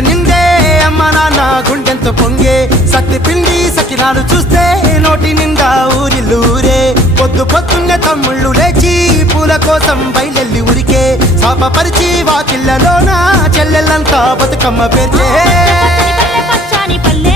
నిందే అమ్మ నాన్న గుండెంతో పొంగే సత్తి పిండి సకినాలు చూస్తే నోటి నిండా ఊరిల్లూరే పొద్దు పొద్దున్నే తమ్ముళ్ళు లేచి పూల కోసం బయలెల్లి ఉరికే శాపపరిచి వాకిళ్ళలోన చెల్లెళ్ళంతా బతుకమ్మ పేర్చే పచ్చని పల్లె